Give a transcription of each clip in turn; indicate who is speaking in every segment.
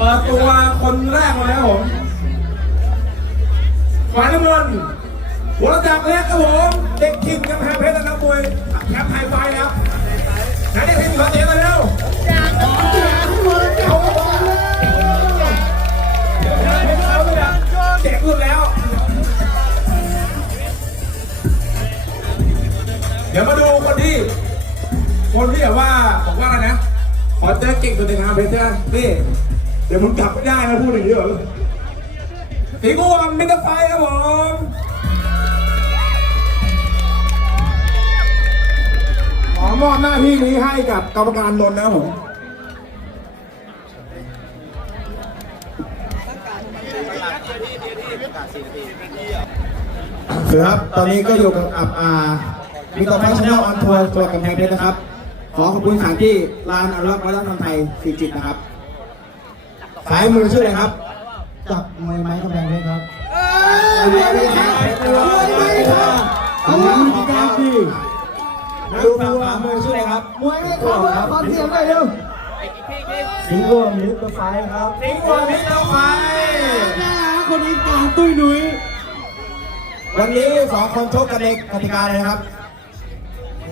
Speaker 1: ปิดตัวคนแรกมาแล้วผมฝ่ายน้ำเงินหัวจักรเล็กครับผมเด็กขิงกำแพงเพชรนะครับมวยแชมป์ไทยไฟแล้วไหนเด็กขิงขอเสียงหน่อยเร็วเด็กรุ่นแล้ว เดี๋ยวมาดูคนที่ คนที่แบบว่าบอกว่าอะไรนะขอเจอเก่งตัวหนึ่งครับเพชรเจ้านี่ เดี๋ยวมึงกลับไม่ได้นะพูดอย่างนี้เหรอสีม่วงมิสเตอร์ไฟครับผมขอมอบหน้าที่นี้ให้กับกรรมการนนท์นะครับผม
Speaker 2: ครับ ตอนนี้ก็อยู่กับอับอามีกองไฟชแนลออนทัวร์ตัวกำแพงเพชรนะครับ ขอขอบคุณสถานที่ลานอนุรักษ์วัฒนธรรมไทยสีจิตนะครับ สายมือชื่ออะไรครับ
Speaker 3: จับมวยไม้กำแพงเพชรครับ
Speaker 2: มวยไม่ขาดมวยไม่ขาดเอาละมีการดีดูฝั่งขวามือชื่ออะไรครับ
Speaker 3: มวยไม่เข้าครับขอเสียงหน่อยเร็วสิงห์รวมมิตรไฟครับ
Speaker 1: สีม่วงมิสเตอร์ไฟ
Speaker 3: คนนี้ตามตุ้ยหนุ้ย
Speaker 2: วันนี้สองคนชกกันในกติกาเลยนะครับ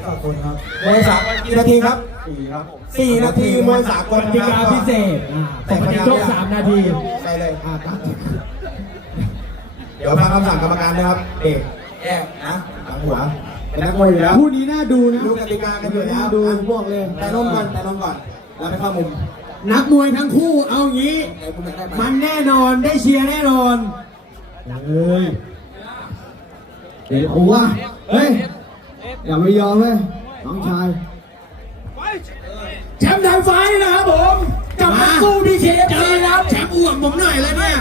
Speaker 3: ขอบคุณครับ
Speaker 2: มวยสามกี่นาทีครับ
Speaker 3: สี่ครับ
Speaker 2: สี่นาทีมวยสากล
Speaker 3: กติกาพิเศษอ่าแต่วันนี้ชกสามนาที
Speaker 2: ใช่เลย
Speaker 3: อ่าครับ
Speaker 2: เดี๋ยวฟังคำสั่งกรรมการนะครับเอกแยกนะหลังหัว เป็นนักมวยอยู่แล้ว
Speaker 3: คู่นี้น่าดูนะ
Speaker 2: ดูกติกากันอยู่แล้ว
Speaker 3: น่าดูบอกเลย
Speaker 2: แต่ล้มก่อนแต่ล้มก่อน แล้วไปเข้ามุม
Speaker 3: นักมวยทั้งคู่เอางี้
Speaker 2: ไหนมุมไหนได้ไหม
Speaker 3: มันแน่นอนได้เชียร์แน่นอนเฮ้ยเดี๋ยวผมว่าเฮ้ยอย่าไปยอมเว้ยน้องชาย
Speaker 1: แชมป์ไทยไฟนะครับผมกับนักสู้ดีเคเอฟซีนะครับ
Speaker 3: แชมป์อ้วนผมหน่อยเลยเนี่ย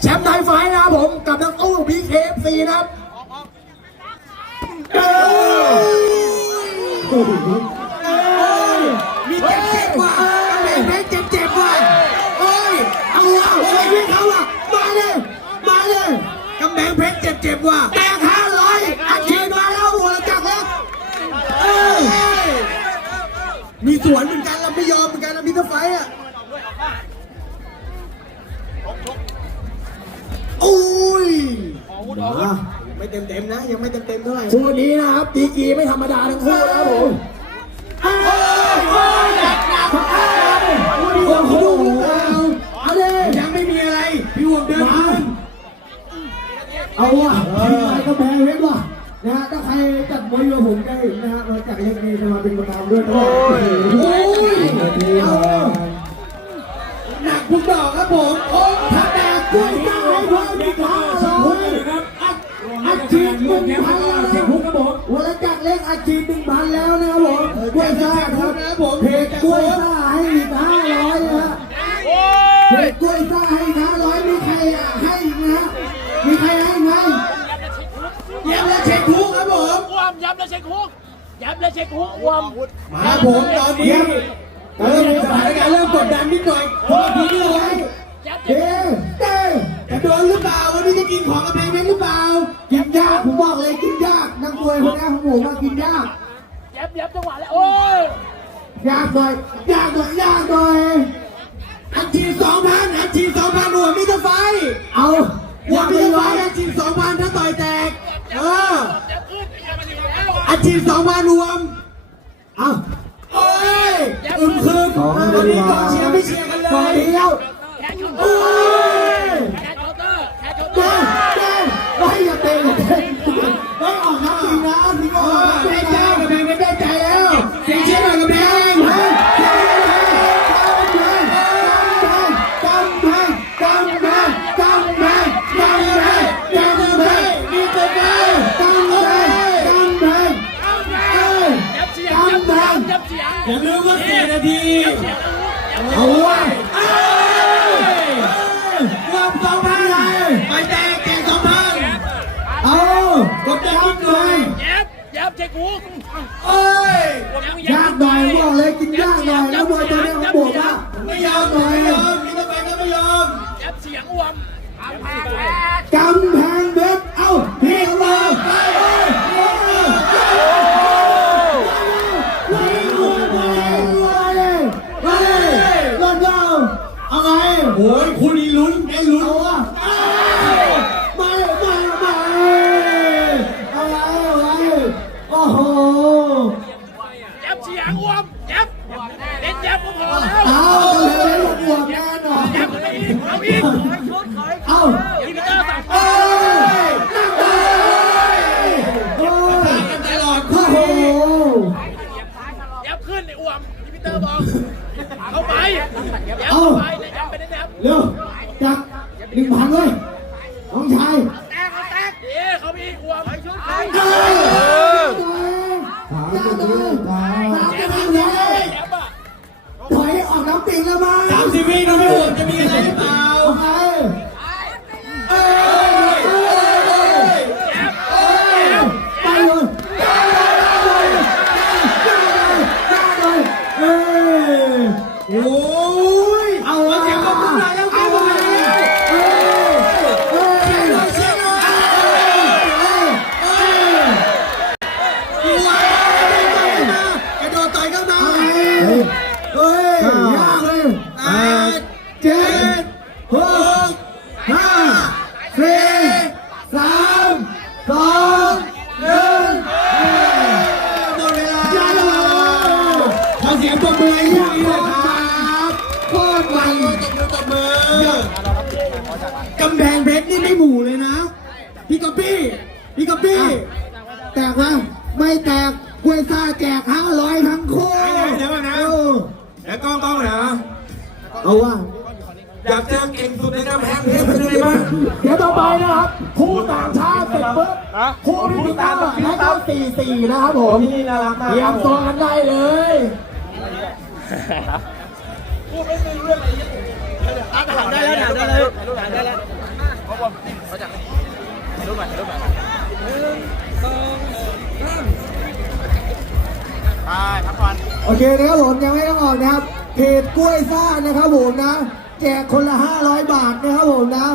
Speaker 1: แชมป์ไทยไฟนะครับผมกับนักสู้บีเคเอฟซีนะครับเออ
Speaker 3: มีเจ็บเจ็บว่ะกำแพงเพชรเจ็บเจ็บว่ะโอ้ย เอาว่ะโอ้ยพี่เขาว่ะมาเลย มาเลยกำแพงเพชรเจ็บเจ็บว่ะ มีสวนเหมือนกันเราไม่ยอมเหมือนกันนะมิสเตอร์ไฟท์อะโอ้ยมา
Speaker 2: ไม่เต็มเต็มๆนะ ยังไม่เต็มเต็มๆเท่าไหร่
Speaker 3: คู่นี้นะครับดีกรีไม่ธรรมดาทั้งคู่นะครับผมโอ้ยโอ้ยหนักหนักโอ้โหเอาเลยยังไม่มีอะไร พี่วงเดินมาเอาว่ะทีมอะไรก็แพ้เว้ยว่ะนะฮะถ้าใครจัดมวยกับผม จะเห็นนะฮะเราจัดเล็กนี้จะมาเป็นประธานด้วยโอ้ยโอ้ยเอาหนักทุกดอกครับผมโอ้ถ้าแตกด้วยได้เพิ่มอีกห้าร้อยอัดอัดฉีดหนึ่งพันแล้ววรจักรเล็กอัดฉีดหนึ่งพันแล้วนะครับผมกล้วยซ่าครับผมเพจกล้วยซ่าให้อีกห้าร้อยนะฮะเพจกล้วยซ่าให้อีกห้าร้อยมีใครให้อีกนะฮะมีใครให้ไหมเยี่ยมและเช็คทุกครับผม
Speaker 4: อ้วมย้ำแล้วเช็คฮุก ย้ำแล้วเช็คฮุกอ้วม
Speaker 3: มาผมตอนนี้เริ่มสถานการณ์เริ่มกดดันนิดหน่อยเพราะว่าทีนี้เราให้
Speaker 4: ย้ำ
Speaker 3: เด้เด้จะโดนหรือเปล่าวันนี้จะกินของกระเพงเพชรหรือเปล่ากินยากผมบอกเลยกินยากนักมวยคนนี้ของผมว่ากินยาก
Speaker 4: ย้ำย้ำจังหวะแล้วโอ้ย
Speaker 3: ยากหน่อยยากหน่อยยากหน่อยอันทีสองพันอันทีสองพันหัวมิตรไฟเอา กดดันนิดหน่อย
Speaker 4: ย้ำย้ำเช็คฮุก
Speaker 3: เอ้ยยากหน่อยบอกเลยกินยากหน่อยแล้วมวยตัวนี้ของผมนะไม่ยอมหน่อยยอมมีต้องไปก็ไม่ยอม
Speaker 4: ย้ำเสียงอ้วมย้ำแพ้
Speaker 3: กำแพง ยั
Speaker 4: บเสียงอ้วมยับเล่นยับก็พอแล้ว
Speaker 3: เอาจะเล่นลูกบวกแน่นอน
Speaker 4: ยับไปอีกเอาอีก
Speaker 3: เอา
Speaker 4: อีกเตอร์สั่ง
Speaker 3: เอ้ยนั่งเลยโอ้ยตลอดโอ้โห
Speaker 4: ยับขึ้นไอ้อ้วมที่พีเตอร์บอกเข้าไปยับเข้าไปเนี่ยยับไปได้ยับ
Speaker 3: เร็วจับหนึ่งพันเลยน้องชาย น้ำปิงแล้วมั้งสามสิบวินาทีจะมีอะไรหรือเปล่าเอ้ยเอ้ยเอ้ยเอ้ย
Speaker 4: ยับ
Speaker 3: ไปเลยไปเลยไปเลยเอ้ยโอ้ มันตบมือกำแพงเพชรนี่ไม่หมู่เลยนะ พี่กอปปี้ พี่กอปปี้ แตกไหมไม่แตกกล้วยซ่าแจกห้าร้อยทั้งคู่
Speaker 1: เดี๋ยวก่อนนะ
Speaker 3: เออ
Speaker 1: เดี๋ยวกล้องกล้องนะ
Speaker 3: เอาว่า
Speaker 1: อยากเจอเก่งสุดในกำแพงเพชรเป็นยังไงบ้าง
Speaker 3: เดี๋ยวต่อไปนะครับคู่ต่างชาติเสร็จปุ๊บคู่พิพิธาและก็สี่สี่นะครับผมนี่น่ารักมากเตรียมตัวกันได้เลย
Speaker 4: ไได้แล้วได้แล้วได้แล้ว
Speaker 3: โอเคนะครับผมยังไม่ต้องออกนะครับเพจกล้วยซ่านะครับผมนะ แจกคนละ 500 บาทนะครับผมนะ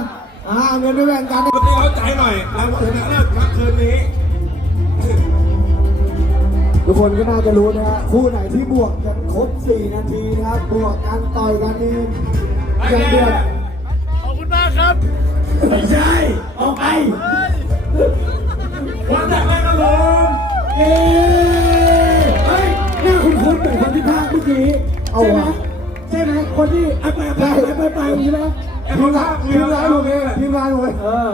Speaker 3: อ่าเงินไปแบ่งกัน
Speaker 1: ปกติเข้าใจหน่อยรางวัลชนะเลิศครั้งคืนนี้
Speaker 3: ทุกคนก็น่าจะรู้นะฮะคู่ไหนที่บวกกันครบ 4 นาทีนะครับ บวกกันต่อยกันนี่ อย่างเดือด
Speaker 4: ขอบคุณมากครับ
Speaker 3: ไม่ใช่ออกไป
Speaker 1: วันแรกเลยครับผม
Speaker 3: เอ้ยเฮ้ยหน้าคุณคุณแบบคนที่พากเมื่อกี้เอาวะใช่ไหมคนที่อะไปไปไปไปไปใช่ไหมทีมงานทีมงานผมเองทีมงานผมเองเออ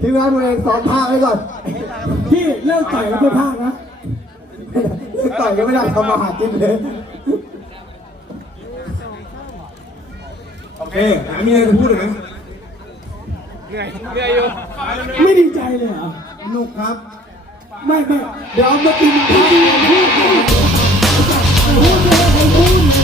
Speaker 3: ทีมงานผมเองสอนพากไว้ก่อนพี่เลิกต่อยแล้วไม่พากนะเลิกต่อยก็ไม่ได้ทำมาหากินเลย
Speaker 1: โอเคหามีอะไรจะพูดหรือไง
Speaker 3: ไม่ดีใจเลยเหรอ
Speaker 2: สนุกครับ
Speaker 3: ไม่ไม่เดี๋ยวเอามากินพี่ดีพูดก่อนพูดเลยให้พูด